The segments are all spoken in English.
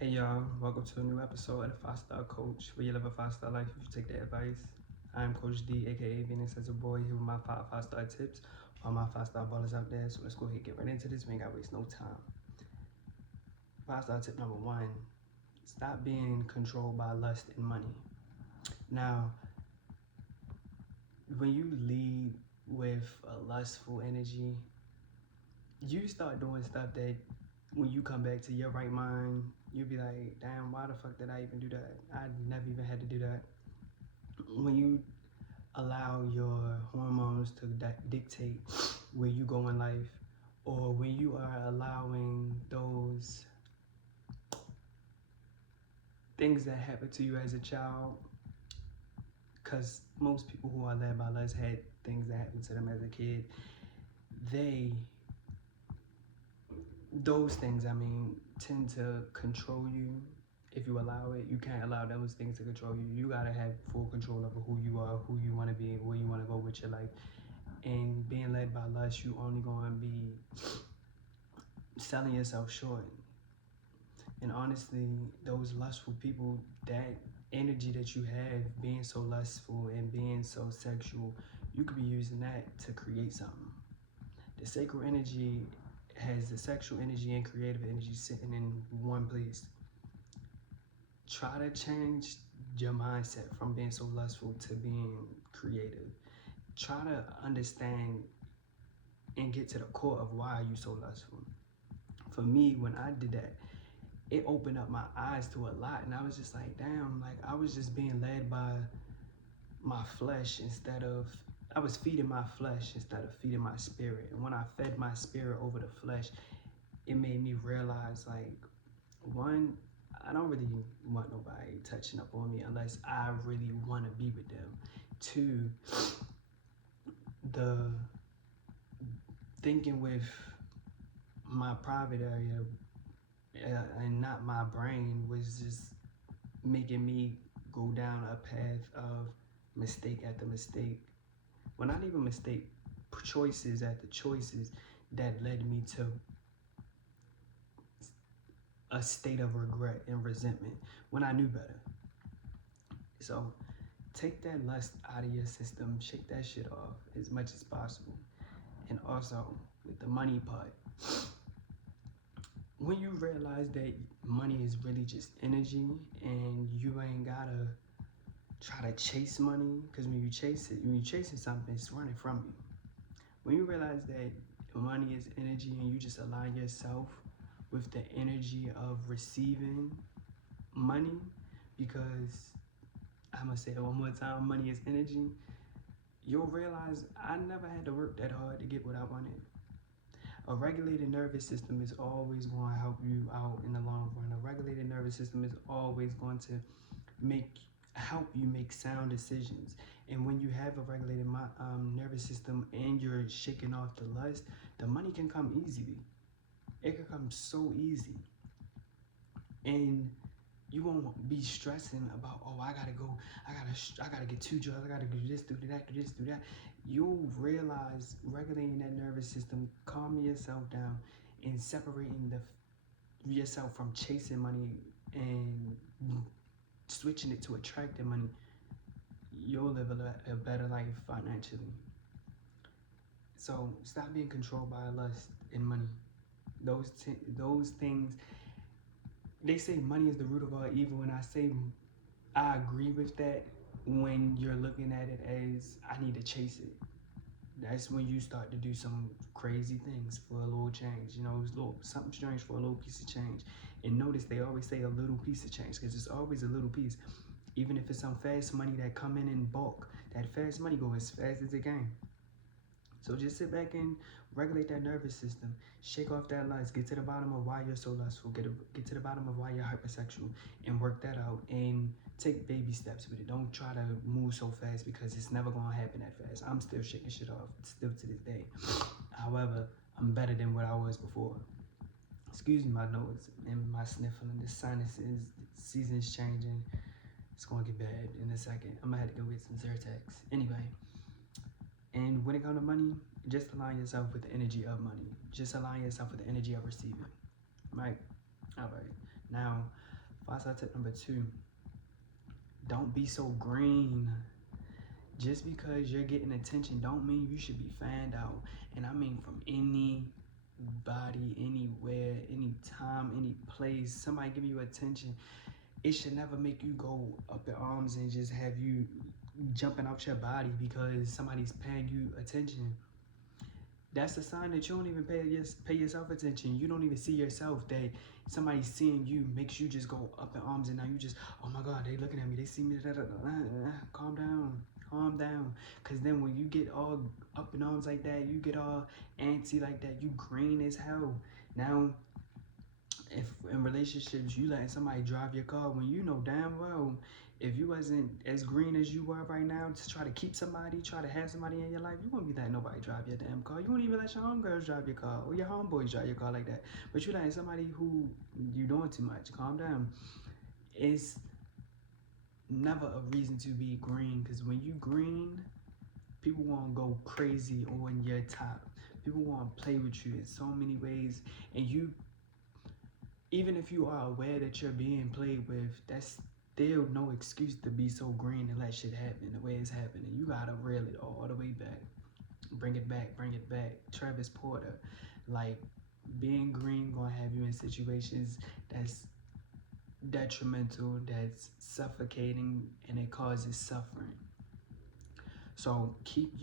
Hey y'all, welcome to a new episode of the 5-Star Coach, where you live a 5-star life if you take the advice. I'm Coach D, aka Venus as a boy, here with my five-star tips for all my 5-star ballers out there. So let's go ahead and get right into this. We ain't gotta waste no time. 5-star tip number 1: stop being controlled by lust and money. Now, when you lead with a lustful energy, you start doing stuff that when you come back to your right mind, you'll be like, damn, why the fuck did I even do that? I never even had to do that. When you allow your hormones to dictate where you go in life, or when you are allowing those things that happen to you as a child, because most people who are led by lust had things that happened to them as a kid, those things, tend to control you. If you allow it, you can't allow those things to control you. You gotta have full control over who you are, who you want to be, where you want to go with your life. And being led by lust, you only gonna be selling yourself short. And honestly, those lustful people, that energy that you have, being so lustful and being so sexual, you could be using that to create something. The sacral energy has the sexual energy and creative energy sitting in one place. Try to change your mindset from being so lustful to being creative. Try to understand and get to the core of why you so lustful. For me, when I did that, it opened up my eyes to a lot, and I was just like, damn, like I was just being led by my flesh I was feeding my flesh instead of feeding my spirit. And when I fed my spirit over the flesh, it made me realize, like, one, I don't really want nobody touching up on me unless I really want to be with them. Two, the thinking with my private area and not my brain was just making me go down a path of mistake after mistake. Well, not even mistake, choices after choices that led me to a state of regret and resentment when I knew better. So take that lust out of your system, shake that shit off as much as possible. And also with the money part, when you realize that money is really just energy and you ain't gotta try to chase money, because when you're chasing something, it's running from you. When you realize that money is energy and you just align yourself with the energy of receiving money, because I'm gonna say it one more time, money is energy, you'll realize I never had to work that hard to get what I wanted. A regulated nervous system is always going to help you out in the long run. A regulated nervous system is always going to help you make sound decisions. And when you have a regulated nervous system and you're shaking off the lust, the money can come easily. It can come so easy. And you won't be stressing about, oh, I gotta get 2 jobs, I gotta do this, do that, do this, do that. You'll realize regulating that nervous system, calming yourself down, and separating yourself from chasing money and switching it to attracting money, you'll live a better life financially. So stop being controlled by lust and money. Those things, they say money is the root of all evil, and I agree with that when you're looking at it as I need to chase it. That's when you start to do some crazy things for a little change. Something strange for a little piece of change. And notice they always say a little piece of change, because it's always a little piece. Even if it's some fast money that come in bulk, that fast money go as fast as it can. So just sit back and regulate that nervous system, shake off that lust, get to the bottom of why you're so lustful, get to the bottom of why you're hypersexual, and work that out, and take baby steps with it. Don't try to move so fast, because it's never gonna happen that fast. I'm still shaking shit off, still to this day. However, I'm better than what I was before. Excuse me, my nose and my sniffling, the sinuses, the season's changing. It's gonna get bad in a second. I'm gonna have to go get some Zyrtex. Anyway. And when it comes to money, just align yourself with the energy of money. Just align yourself with the energy of receiving. Right? All right. Now, Five-star tip number 2. Don't be so green. Just because you're getting attention don't mean you should be fanned out. And I mean from anybody, anywhere, anytime, any place. Somebody give you attention. It should never make you go up in arms and just have you jumping out your body because somebody's paying you attention. That's a sign that you don't even pay yourself attention. You don't even see yourself. That somebody seeing you makes you just go up in arms, and now you just, oh my God, they looking at me, they see me. Calm down, calm down. Cause then when you get all up in arms like that, you get all antsy like that, you green as hell. Now, if in relationships you letting somebody drive your car when you know damn well if you wasn't as green as you are right now to try to keep somebody, try to have somebody in your life, you wouldn't be letting nobody drive your damn car. You wouldn't even let your homegirls drive your car or your homeboys drive your car like that. But you letting somebody who you doing too much. Calm down. It's never a reason to be green, because when you green, people want to go crazy on your top. People want to play with you in so many ways, and you, even if you are aware that you're being played with, that's still no excuse to be so green and let shit happen the way it's happening. You gotta reel it all the way back. Bring it back, bring it back. Travis Porter. Like, being green gonna have you in situations that's detrimental, that's suffocating, and it causes suffering. So keep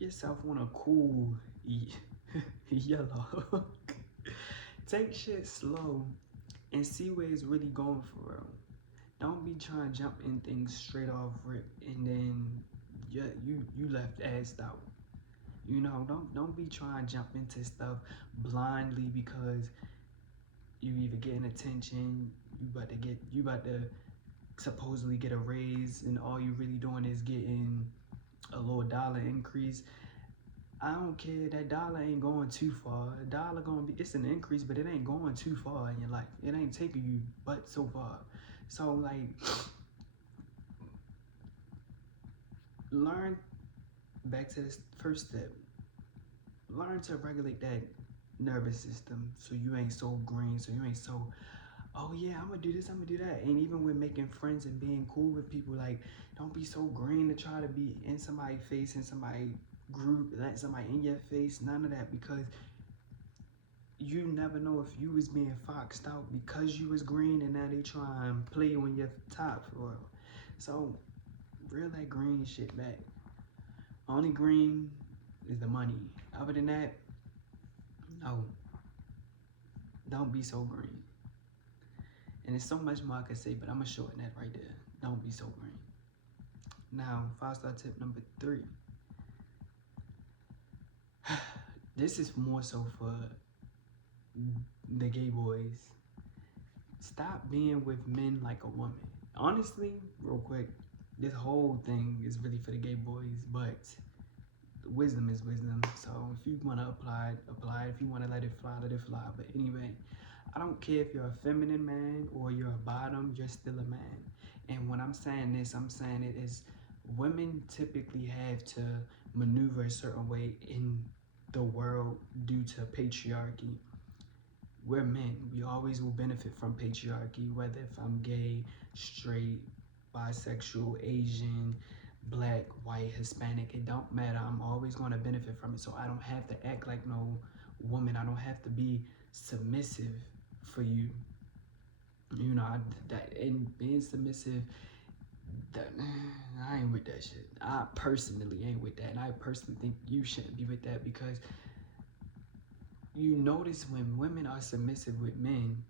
yourself on a cool yellow. Take shit slow and see where it's really going for real. Don't be trying to jump in things straight off rip and then you left assed out. You know, don't be trying to jump into stuff blindly because you either getting attention, you about to supposedly get a raise, and all you really doing is getting a little dollar increase. I don't care, that dollar ain't going too far. A dollar gonna be, it's an increase, but it ain't going too far in your life. It ain't taking you but so far. So like, learn, back to this first step, learn to regulate that nervous system so you ain't so green, so you ain't so, oh yeah, I'm gonna do this, I'm gonna do that. And even with making friends and being cool with people, like, don't be so green to try to be in somebody's face, in somebody's group, let somebody in your face, none of that, because you never know if you was being foxed out because you was green and now they try and play you on your top for real. So reel that green shit back. Only green is the money. Other than that, no, don't be so green. And there's so much more I could say, but I'm gonna shorten that right there. Don't be so green. Now, 5-star tip number 3. This is more so for the gay boys. Stop being with men like a woman. Honestly, real quick, this whole thing is really for the gay boys, but wisdom is wisdom. So if you want to apply it. If you want to let it fly, let it fly. But anyway, I don't care if you're a feminine man or you're a bottom, you're still a man. And when I'm saying this, I'm saying it is women typically have to maneuver a certain way in the world due to patriarchy. We're men. We always will benefit from patriarchy, whether if I'm gay, straight, bisexual, Asian, black, white, Hispanic, it don't matter. I'm always going to benefit from it. So I don't have to act like no woman. I don't have to be submissive for you. You know, and being submissive, I ain't with that shit. I personally ain't with that. And I personally think you shouldn't be with that, because you notice when women are submissive with men,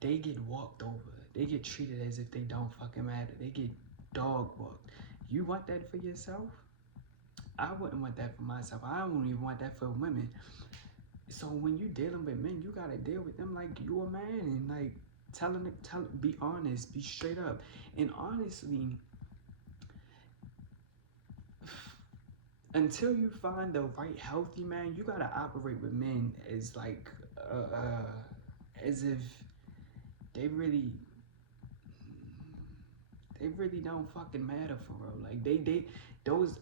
they get walked over. They get treated as if they don't fucking matter. They get dog walked. You want that for yourself? I wouldn't want that for myself. I don't even want that for women. So when you dealing with men, you gotta deal with them like you a man, and like be honest, be straight up. And honestly, until you find the right healthy man, you gotta operate with men as like as if they really don't fucking matter for real. Like those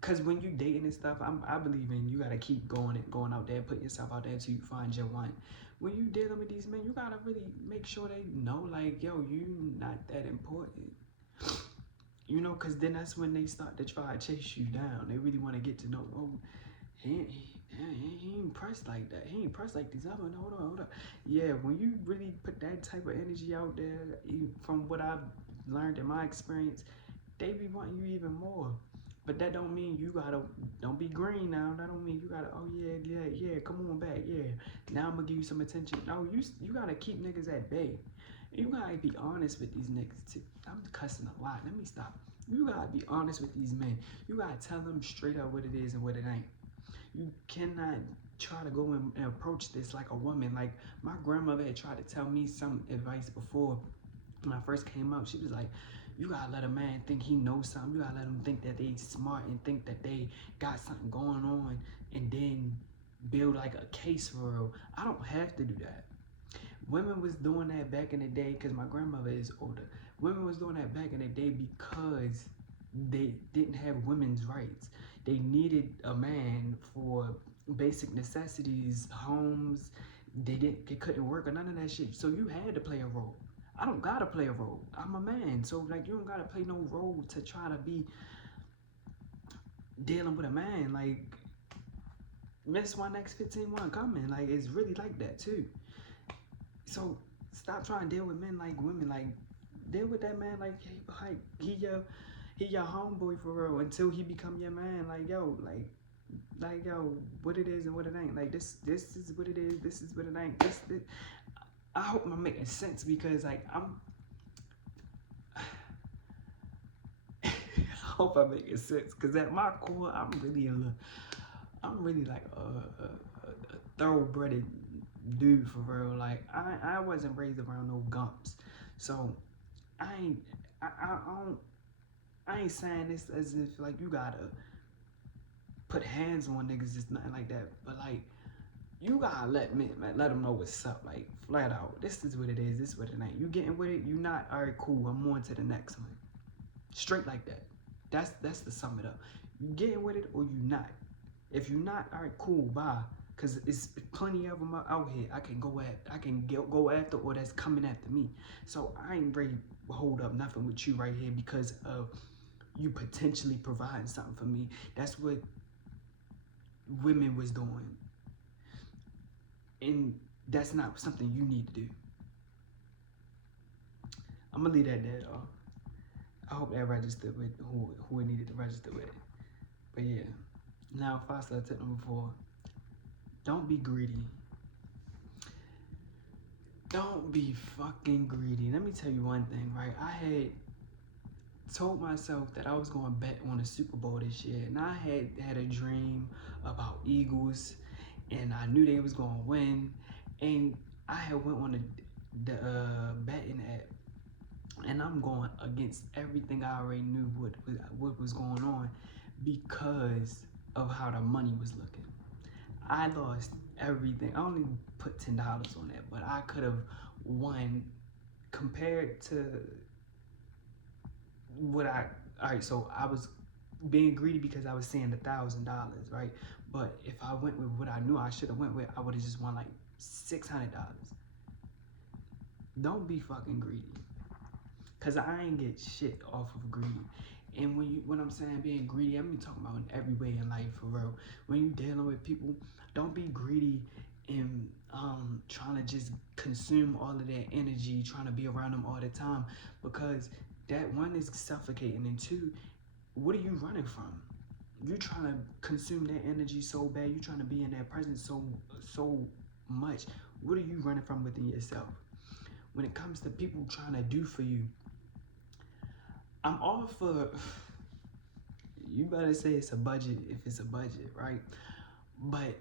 Cause when you dating and stuff, I believe in you gotta keep going out there, putting yourself out there until you find your one. When you dealing with these men, you gotta really make sure they know, like, yo, you not that important. You know, cause then that's when they start to try to chase you down. They really want to get to know, oh, he ain't pressed like that. He ain't pressed like these other. Hold on. Yeah, when you really put that type of energy out there, from what I've learned in my experience, they be wanting you even more. But that don't mean you gotta, don't be green now. That don't mean you gotta, oh yeah, come on back, yeah. Now I'm gonna give you some attention. No, you gotta keep niggas at bay. You gotta be honest with these niggas too. I'm cussing a lot. Let me stop. You gotta be honest with these men. You gotta tell them straight up what it is and what it ain't. You cannot try to go and approach this like a woman. Like my grandmother had tried to tell me some advice before when I first came out. She was like, you gotta let a man think he knows something. You gotta let them think that they smart and think that they got something going on, and then build like a case for real. I don't have to do that. Women was doing that back in the day because my grandmother is older. Women was doing that back in the day because they didn't have women's rights. They needed a man for basic necessities, homes. They couldn't work or none of that shit. So you had to play a role. I don't gotta play a role. I'm a man. So like you don't gotta play no role to try to be dealing with a man. Like Miss 1X15 coming. Like it's really like that too. So stop trying to deal with men like women. Like deal with that man like he your homeboy for real until he become your man. Like yo, what it is and what it ain't. Like this is what it is. This is what it ain't. This I hope I'm making sense because like I hope I'm making sense because at my core I'm really like a thoroughbred dude for real. Like I wasn't raised around no gumps, so I ain't saying this as if like you gotta put hands on niggas, it's nothing like that. But like you gotta let them know what's up, like flat out. This is what it is. This is what it ain't. You getting with it? You not? All right, cool. I'm on to the next one. Straight like that. That's the sum it up. You getting with it or you not? If you not, all right, cool. Bye. Cause it's plenty of them out here. I can go after, or that's coming after me. So I ain't ready to hold up nothing with you right here because of you potentially providing something for me. That's what women was doing. And that's not something you need to do. I'm gonna leave that there though. I hope that registered with who it needed to register with. But yeah. Now 5-star tip number 4. Don't be greedy. Don't be fucking greedy. Let me tell you one thing, right? I had told myself that I was gonna bet on the Super Bowl this year, and I had a dream about Eagles, and I knew they was gonna win, and I had went on the betting app, and I'm going against everything I already knew what was going on because of how the money was looking. I lost everything. I only put $10 on that, but I could have won compared to what alright, so I was being greedy because I was saying $1,000, right? But if I went with what I knew I should have went with, I would have just won like $600. Don't be fucking greedy. Cause I ain't get shit off of greed. And when I'm saying being greedy, I'm talking about in every way in life for real. When you dealing with people, don't be greedy and trying to just consume all of their energy, trying to be around them all the time, because that one is suffocating, and two, what are you running from? You're trying to consume their energy so bad, you're trying to be in their presence so much. What are you running from within yourself? When it comes to people trying to do for you, I'm all for, you better say it's a budget if it's a budget, right? But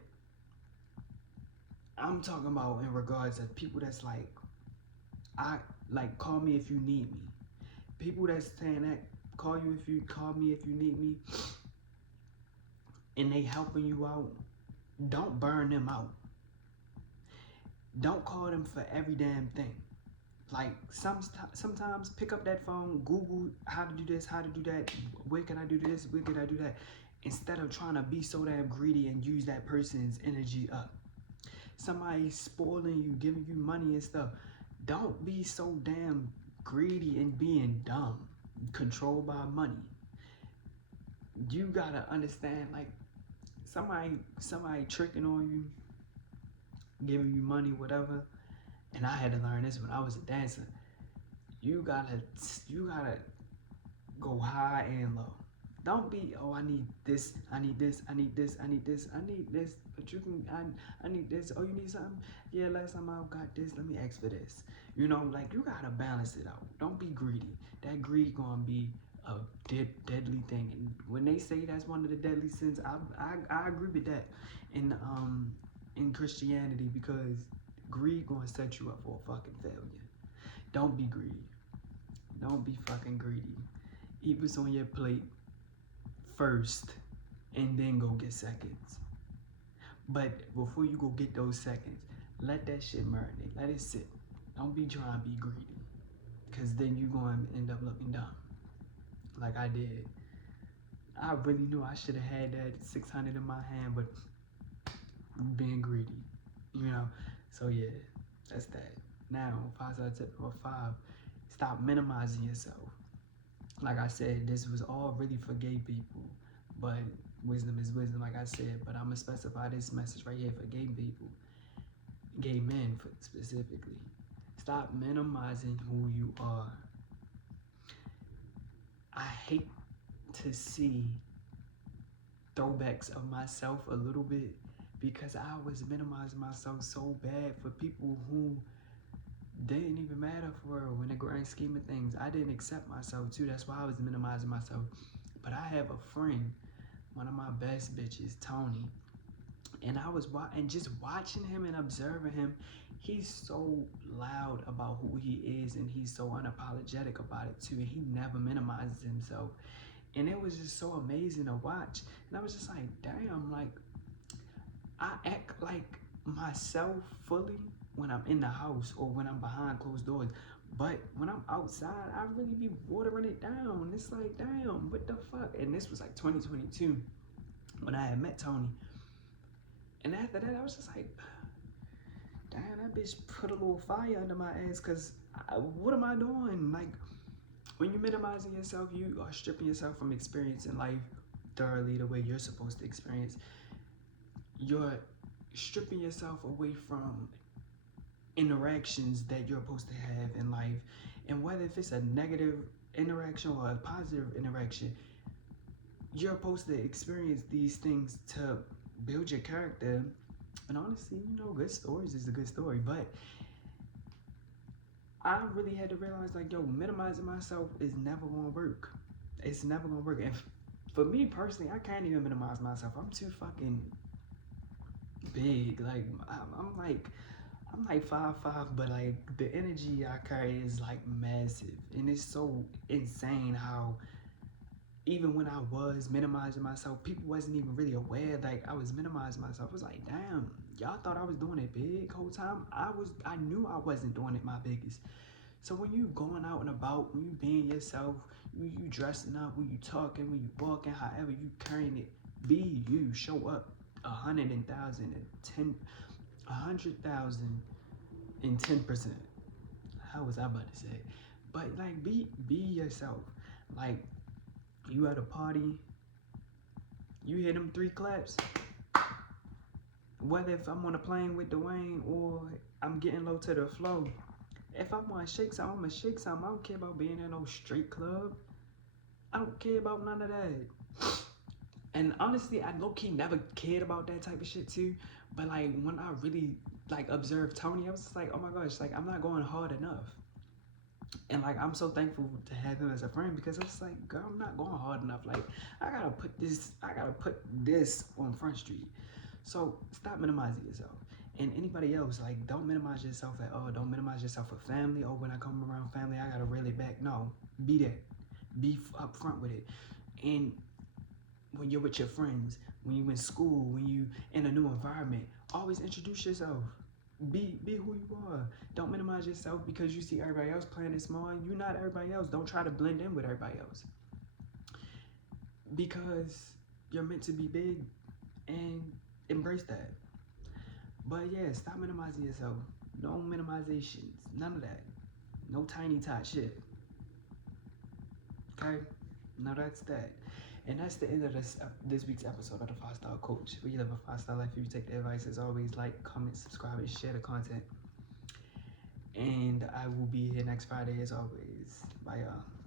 I'm talking about in regards to people that's like, call me if you need me. People that's saying that, call me if you need me, and they helping you out, don't burn them out. Don't call them for every damn thing. Like sometimes pick up that phone, Google how to do this, how to do that, where can I do this, where can I do that, instead of trying to be so damn greedy and use that person's energy up. Somebody spoiling you, giving you money and stuff. Don't be so damn greedy and being dumb, controlled by money. You gotta understand, like, somebody tricking on you, giving you money, whatever. And I had to learn this when I was a dancer. You gotta go high and low. Don't be, oh, I need this, I need this, I need this, I need this, I need this, but you can, I need this. Oh, you need something? Yeah, last time I got this, let me ask for this. You know, like, you gotta balance it out. Don't be greedy. That greed gonna be a deadly thing. And when they say that's one of the deadly sins, I agree with that in Christianity, because greed gonna set you up for a fucking failure. Don't be greedy. Don't be fucking greedy. Eat what's on your plate first and then go get seconds. But before you go get those seconds, let that shit marinate. Let it sit. Don't be trying to be greedy, because then you're going to end up looking dumb like I did. I really knew I should have had that 600 in my hand, but being greedy, you know. So yeah, that's that. Now, 5-star tip number 5, stop minimizing yourself. Like I said, this was all really for gay people, but wisdom is wisdom, like I said. But I'm gonna specify this message right here for gay people, gay men specifically. Stop minimizing who you are. I hate to see throwbacks of myself a little bit, because I was minimizing myself so bad for people who didn't even matter for real. In the grand scheme of things, I didn't accept myself too. That's why I was minimizing myself. But I have a friend, one of my best bitches, Tony, and I was just watching him and observing him. He's so loud about who he is, and he's so unapologetic about it too. And he never minimizes himself, and it was just so amazing to watch. And I was just like, damn, like, I act like myself fully when I'm in the house or when I'm behind closed doors. But when I'm outside, I really be watering it down. It's like, damn, what the fuck? And this was like 2022 when I had met Tony. And after that, I was just like, damn, that bitch put a little fire under my ass, because what am I doing? Like, when you're minimizing yourself, you are stripping yourself from experiencing life thoroughly the way you're supposed to experience. You're stripping yourself away from interactions that you're supposed to have in life. And whether if it's a negative interaction or a positive interaction, you're supposed to experience these things to build your character. And honestly, you know, good stories is a good story. But I really had to realize, like, yo, minimizing myself is never gonna work. It's never gonna work. And for me personally, I can't even minimize myself. I'm too fucking big. Like, I'm like 5'5", but like the energy I carry is like massive. And it's so insane how even when I was minimizing myself, people wasn't even really aware that I was minimizing myself. I was like, damn, y'all thought I was doing it big whole time. I knew I wasn't doing it my biggest. So when you going out and about, when you being yourself, you dressing up, when you talking, when you walking, however you carrying it, be you. Show up 100,000 and 110%. How was I about to say it? But like, be yourself. Like, you at a party, you hear them 3 claps. Whether if I'm on a plane with Dwayne or I'm getting low to the flow, if I want to shake something, I'm gonna shake something. I don't care about being in no straight club. I don't care about none of that. And honestly, I low-key never cared about that type of shit too. But like, when I really like observed Tony, I was just like, oh my gosh, like, I'm not going hard enough. And like, I'm so thankful to have him as a friend, because it's like, girl, I'm not going hard enough. Like, I gotta put this on Front Street. So stop minimizing yourself. And anybody else, like, don't minimize yourself at all. Don't minimize yourself with family. Oh, when I come around family, I gotta reel it back. No, be there. Be up front with it. And when you're with your friends, when you're in school, when you in a new environment, always introduce yourself. Be who you are. Don't minimize yourself because you see everybody else playing it small. You're not everybody else. Don't try to blend in with everybody else. Because you're meant to be big, and embrace that. But yeah, stop minimizing yourself. No minimizations. None of that. No tiny tot shit. Okay? No, that's that. And that's the end of this week's episode of the 5-Star Coach. We live a 5-star life. If you take the advice, as always, like, comment, subscribe, and share the content. And I will be here next Friday as always. Bye, y'all.